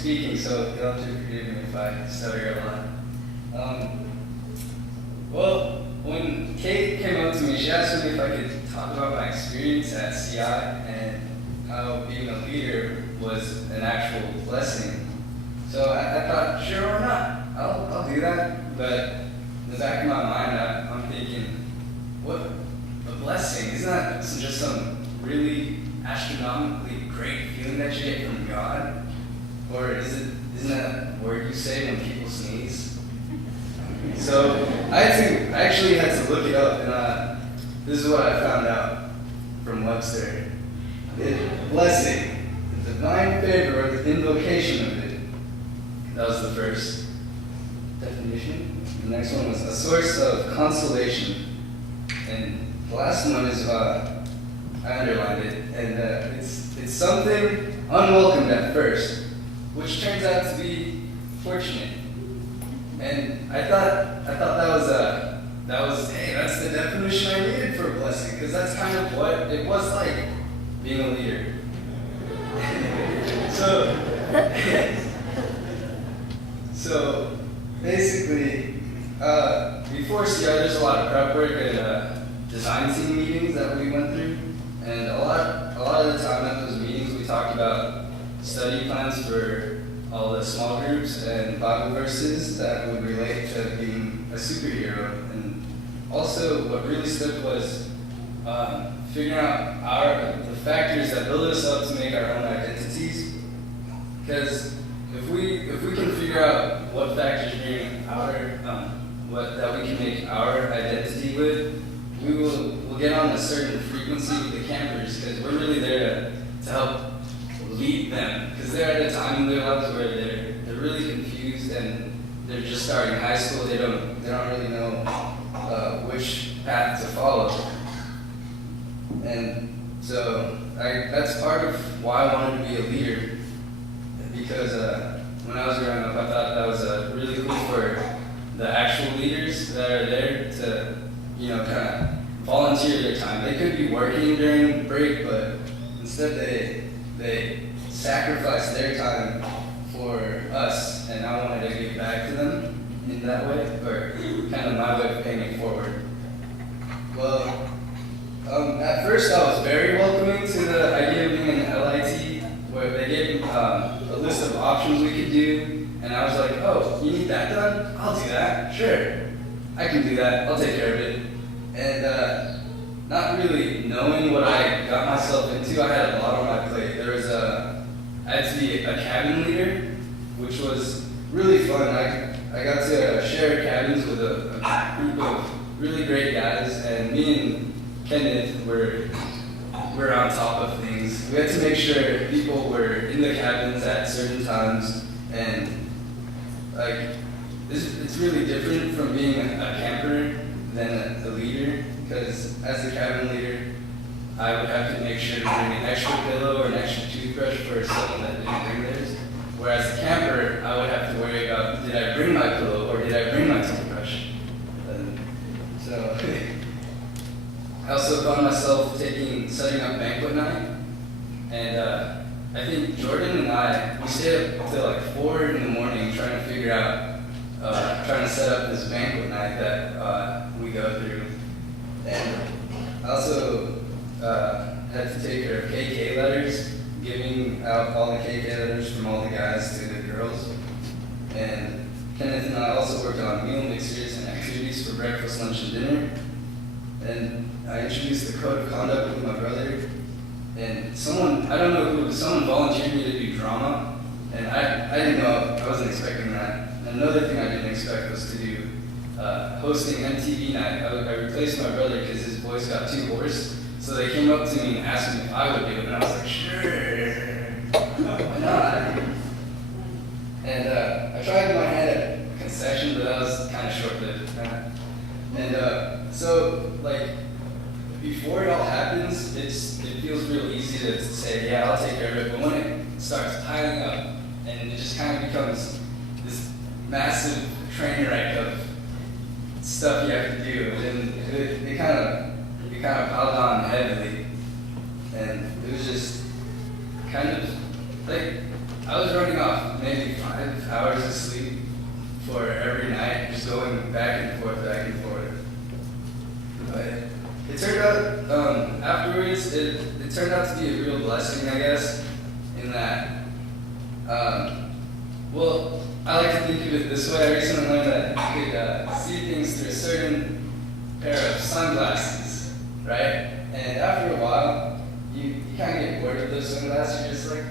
speaking, so you'll have to forgive me if I stutter a lot. Well, when Kate came up to me, she asked me if I could talk about my experience at CI and how being a leader was an actual blessing. So I thought, sure, why not? I'll do that. But in the back of my mind, I'm thinking, what a blessing. Isn't that just some really astronomically great feeling that you get from God? Or isn't that a word you say when people sneeze? So I actually had to look it up, and this is what I found out from Webster. Blessing, the divine favor or the invocation of it. That was the first definition. The next one was a source of consolation. And the last one is, I underlined it, and it's something unwelcomed at first, which turns out to be fortunate. And I thought that was hey, that's the definition I needed for a blessing, because that's kind of what it was like being a leader. So basically, before CI, there's a lot of prep work and design team meetings that we went through, and a lot of the time at those meetings we talked about study plans for all the small groups and Bible verses that would relate to being a superhero. And also what really stood was figuring out the factors that build us up to make our own identities. Because if we can figure out what factors bring that we can make our identity with, we'll get on a certain frequency with the campers, because we're really there to help lead them, because they're at a time in their lives where they're really confused and they're just starting high school. They don't really know which path to follow, and so that's part of why I wanted to be a leader, because when I was growing up, I thought that was really cool for the actual leaders that are there to kind of volunteer their time. They could be working during break, but instead they sacrifice their time for us, and I wanted to give back to them in that way, or kind of my way of paying it forward. Well, at first I was very welcoming to the idea of being an LIT, where they gave a list of options we could do, and I was like, oh, you need that done? I'll do that, sure. I can do that, I'll take care of it. And not really knowing what I got myself into, I had a lot on my plate. I had to be a cabin leader, which was really fun. I got to share cabins with a group of really great guys, and me and Kenneth were on top of things. We had to make sure people were in the cabins at certain times, and it's really different from being a camper than a leader, because as a cabin leader, I would have to make sure to bring an extra pillow or an extra toothbrush for someone that didn't bring theirs. Whereas a camper, I would have to worry about, did I bring my pillow or did I bring my toothbrush? So I also found myself setting up banquet night, and I think Jordan and we stayed up until like 4 in the morning trying to figure out, trying to set up this banquet night that we go through. And I also had to take care of KK letters, giving out all the KK letters from all the guys to the girls. And Kenneth and I also worked on meal mixers and activities for breakfast, lunch, and dinner. And I introduced the code of conduct with my brother. And someone volunteered me to do drama. And I didn't know, I wasn't expecting that. Another thing I didn't expect was to do hosting MTV night. I replaced my brother because his voice got too hoarse. So they came up to me and asked me if I would do it, and I was like, sure, why not? And I tried my hand at concession, but that was kind of short-lived. And so, before it all happens, it feels real easy to say, yeah, I'll take care of it. But when it starts piling up, and it just kind of becomes this massive train wreck of stuff you have to do, and it kind of piled on heavily, and it was just kind of like I was running off maybe 5 hours of sleep for every night, just going back and forth, back and forth. But it turned out, afterwards, it turned out to be a real blessing, I guess, in that, well, I like to think of it this way. I recently learned that you could see things through a certain pair of sunglasses, right? And after a while, you kind of get bored of those sunglasses. You're just like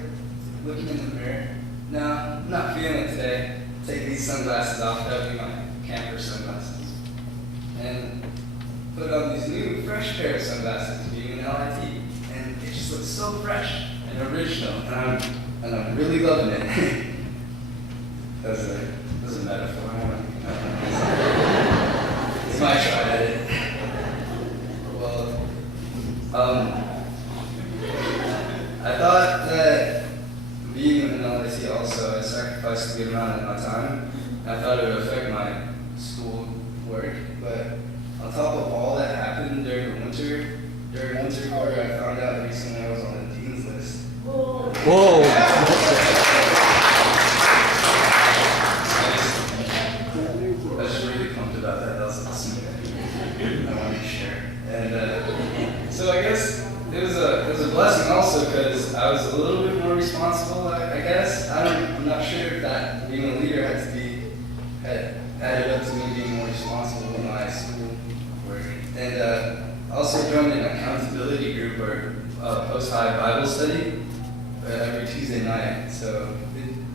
looking in the mirror. No, I'm not feeling it today. Take these sunglasses off. That'll be my camper sunglasses. And put on these new, fresh pair of sunglasses, being an LIT. And it just looks so fresh and original. And I'm really loving it. That's a metaphor. It's my try at it. Well, I thought that being an LIT also, I sacrificed a good amount of my time. I thought it would affect my school work, but on top of all that happened during winter quarter, I found out recently I was on the dean's list. Whoa. I was really pumped about that. That was awesome. I wanted to share. And so I guess it was a blessing also because I was a little bit more responsible. I guess I'm not sure if that being a leader had added up to me being more responsible in my school work. And I also joined an accountability group or post-high Bible study every Tuesday night. So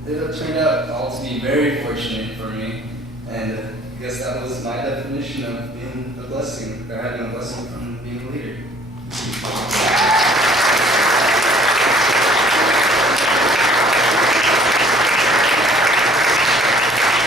it turned out all to be very fortunate for me. And I guess that was my definition of being a blessing, or having a blessing from being a leader.